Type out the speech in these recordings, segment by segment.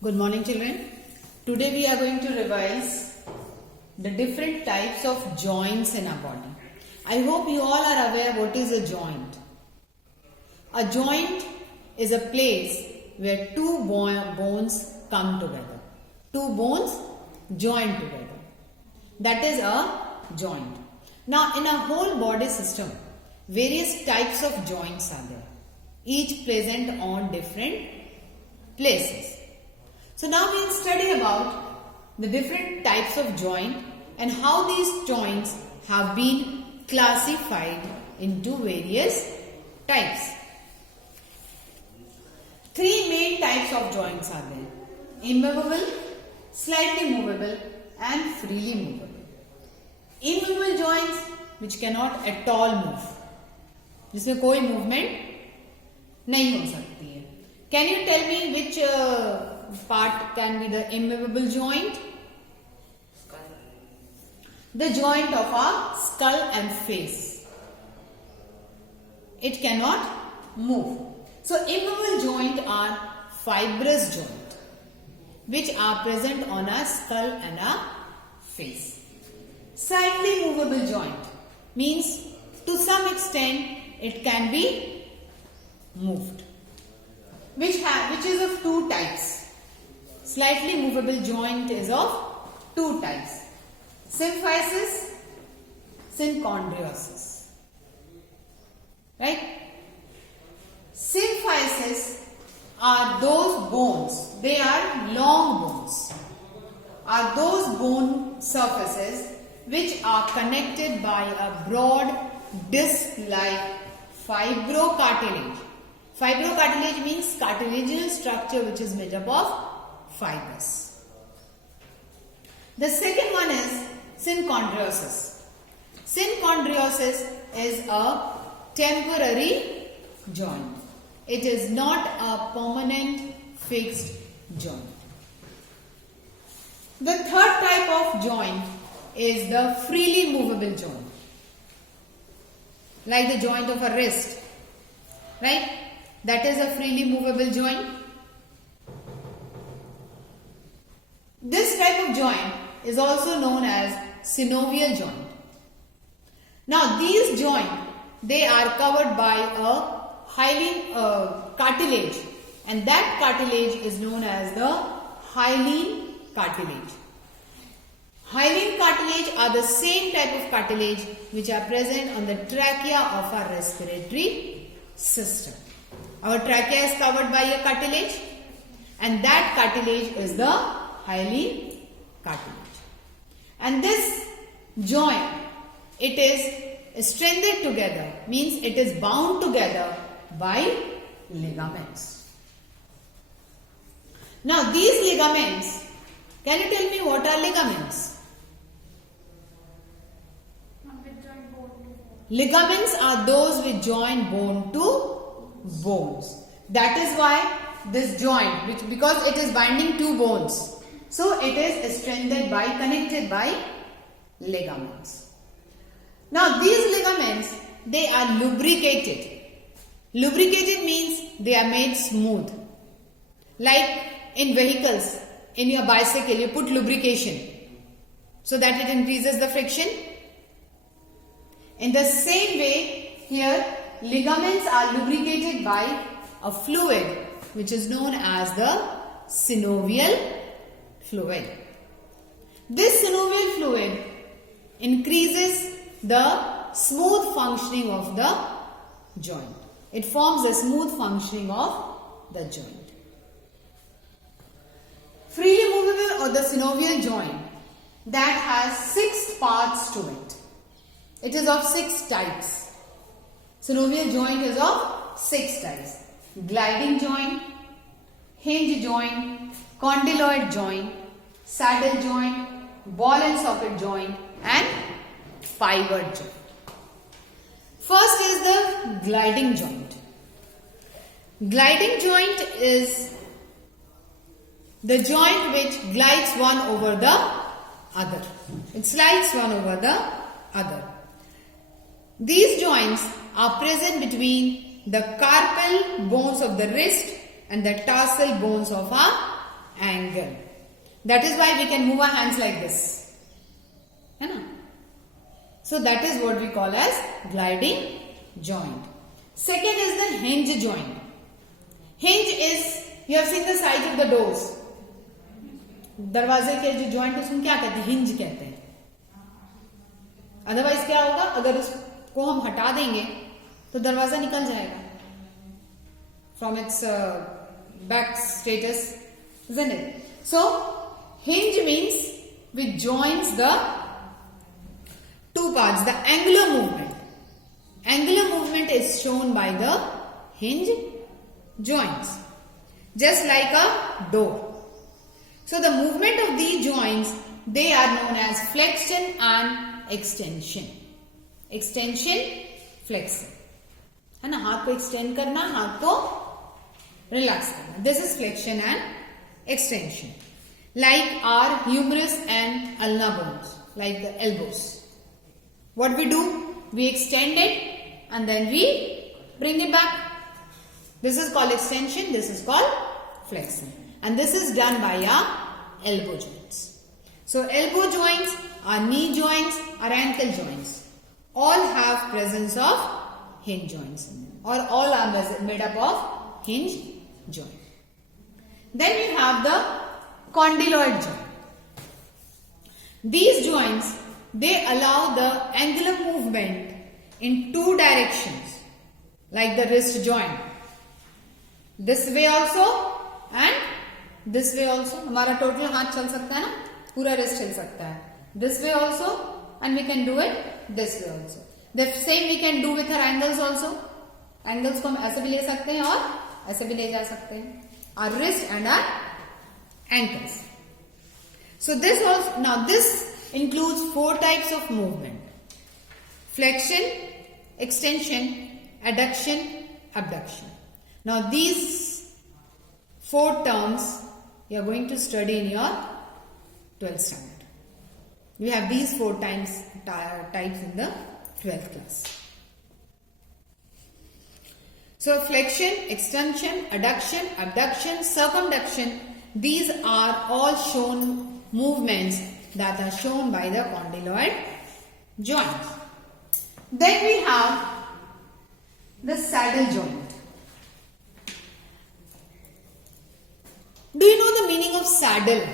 Good morning, children. Today we are going to revise the different types of joints in our body. I hope you all are aware what is a joint. A joint is a place where two bones come together. Two bones join together. That is a joint. Now in our whole body system, various types of joints are there. Each present on different places. So now we will study about the different types of joint and how these joints have been classified into various types. Three main types of joints are there: immovable, slightly movable and freely movable. Immovable joints which cannot at all move, जिसमें कोई movement नहीं हो सकती है. Can you tell me which part can be the immovable joint? The joint of our skull and face. It cannot move. So immovable joint are fibrous joint which are present on our skull and our face. Slightly movable joint means to some extent it can be moved. Which is of two types. Slightly movable joint is of two types: symphysis, synchondriosis. Right? Symphysis are those bones, they are long bones, are those bone surfaces which are connected by a broad disc-like fibrocartilage. Fibrocartilage means cartilaginous structure which is made up of fibers. The second one is synchondriosis. Synchondriosis is a temporary joint. It is not a permanent fixed joint. The third type of joint is the freely movable joint. Like the joint of a wrist. Right? That is a freely movable joint. This type of joint is also known as synovial joint. Now these joints, they are covered by a hyaline cartilage, and that cartilage is known as the hyaline cartilage. Hyaline cartilage are the same type of cartilage which are present on the trachea of our respiratory system. Our trachea is covered by a cartilage, and that cartilage is the hyaline cartilage. And this joint, it is strengthened together, means it is bound together by ligaments. Now these ligaments, can you tell me what are ligaments? Ligaments are those which join bone to bones. That is why this joint, because it is binding two bones, so it is strengthened by, connected by ligaments. Now these ligaments, they are lubricated. Lubricated means they are made smooth. Like in vehicles, in your bicycle, you put lubrication so that it increases the friction. In the same way, here ligaments are lubricated by a fluid which is known as the synovial fluid. This synovial fluid increases the smooth functioning of the joint. It forms a smooth functioning of the joint. Freely movable or the synovial joint, that has 6 parts to it. It is of 6 types. Synovial joint is of 6 types: gliding joint, hinge joint, condyloid joint, saddle joint, ball and socket joint and pivot joint. First is the gliding joint. Gliding joint is the joint which glides one over the other. It slides one over the other. These joints are present between the carpal bones of the wrist and the tarsal bones of our angle. That is why we can move our hands like this. है ना? So that is what we call as gliding joint. Second is the hinge joint. Hinge is, you have seen the sides of the doors. दरवाजे के जो joint उसमें क्या कहते हैं? Hinge कहते हैं. अदरवाइज क्या होगा? अगर उसको हम हटा देंगे तो दरवाजा निकल जाएगा from its back status, isn't it? So hinge means which joins the two parts, the angular movement. Angular movement is shown by the hinge joints, just like a door. So the movement of these joints, they are known as flexion and extension. Extension, flexion. है ना? हाथ को extend करना, हाथ को relax करना. This is flexion and extension. Like our humerus and ulna bones, like the elbows. What we do? We extend it and then we bring it back. This is called extension, this is called flexion. And this is done by our elbow joints. So elbow joints, our knee joints, our ankle joints all have presence of hinge joints in them, or all are made up of hinge joint. Then we have the condyloid joint. These joints, they allow the angular movement in two directions, like the wrist joint. This way also and this way also. हमारा total हाथ चल सकता है ना, पूरा wrist चल सकता है. This way also and we can do it this way also. The same we can do with our ankles also. Ankles को हम ऐसे भी ले सकते हैं और ऐसे भी ले जा सकते हैं. Our wrist and our ankles. So this also, now this includes 4 types of movement: flexion, extension, adduction, abduction. Now these 4 terms you are going to study in your 12th standard. We have these 4 types in the 12th class. So flexion, extension, adduction, abduction, circumduction, these are all shown movements that are shown by the condyloid joint. Then we have the saddle joint. Do you know the meaning of saddle?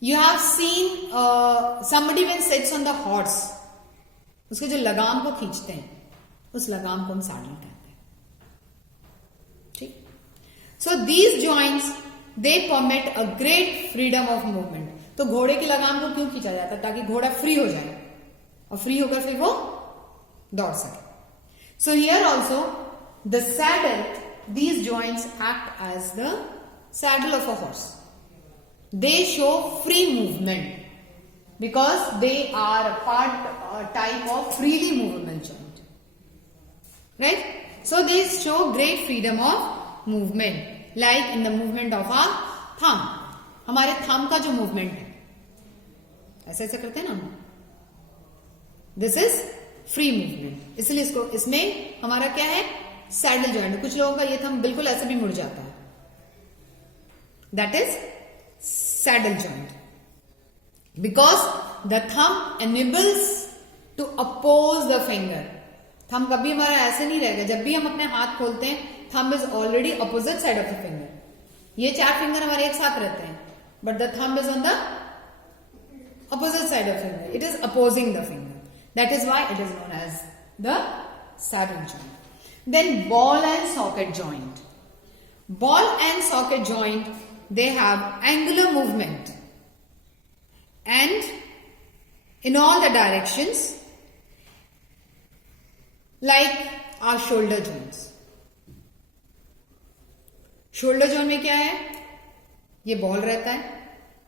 You have seen somebody when sits on the horse, उसके जो लगाम को खींचते हैं, उस लगाम को हम saddle कहते हैं. ठीक? So these joints, they permit a great freedom of movement. तो घोड़े की लगाम को क्यों खींचा जाता है? ताकि घोड़ा फ्री हो जाए और फ्री होकर फिर वो दौड़ सके. So here also the saddle, these joints act as the saddle of a horse. They show free movement because they are a type of freely movable joint. Right? So they show great freedom of movement, like in the movement of our thumb. हमारे thumb का जो movement है, ऐसे ऐसे करते हैं ना हम. This is free movement. इसलिए इसमें हमारा क्या है? Saddle joint. कुछ लोगों का ये थंब बिल्कुल ऐसे भी मुड़ जाता है. That is saddle joint. Because the thumb enables to oppose the finger. Thumb कभी हमारा ऐसे नहीं रहेगा. जब भी हम अपने हाथ खोलते हैं, thumb is already opposite side of the finger. ये 4 फिंगर हमारे एक साथ रहते हैं, but the thumb is on the opposite side of the finger. It is opposing the finger. That is why it is known as the saddle joint. Then ball and socket joint. Ball and socket joint, they have angular movement and in all the directions, like our shoulder joints. Shoulder zone में क्या है? ये ball रहता है,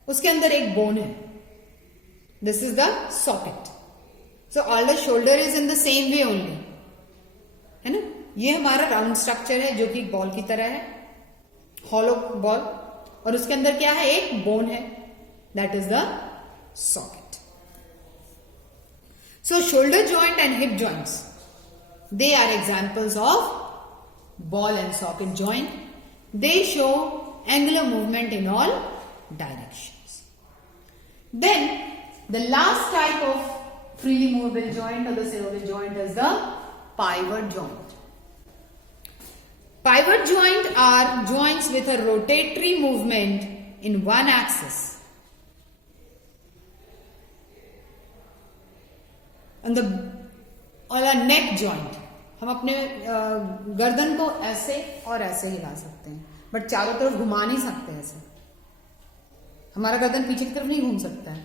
उसके अंदर एक bone है. This is the socket. So all the shoulder is in the same way only, है ना. ये हमारा राउंड स्ट्रक्चर है जो कि बॉल की तरह है, हॉलो बॉल, और उसके अंदर क्या है? एक बोन है. That is the socket. So shoulder joint and hip joints, they are examples of ball and socket joint. They show angular movement in all directions. Then the last type of freely movable joint or the serval joint is the pivot joint. Pivot joint are joints with a rotatory movement in one axis. And a neck joint. हम अपने गर्दन को ऐसे और ऐसे हिला सकते हैं, बट चारों तरफ घुमा नहीं सकते ऐसे. हमारा गर्दन पीछे की तरफ नहीं घूम सकता है,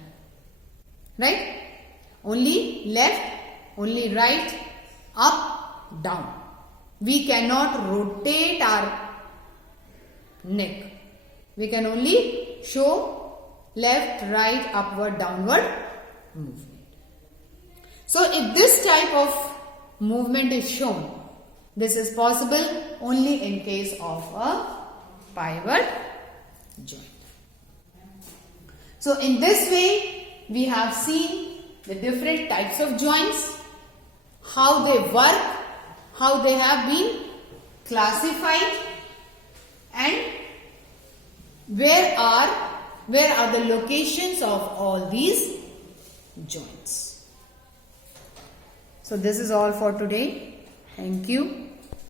right? Only left, only right, up, down. We cannot rotate our neck. We can only show left, right, upward, downward movement. So if this type of movement is shown, this is possible only in case of a pivot joint. So in this way, we have seen the different types of joints, how they work, how they have been classified, and where are the locations of all these joints. So this is all for today. Thank you.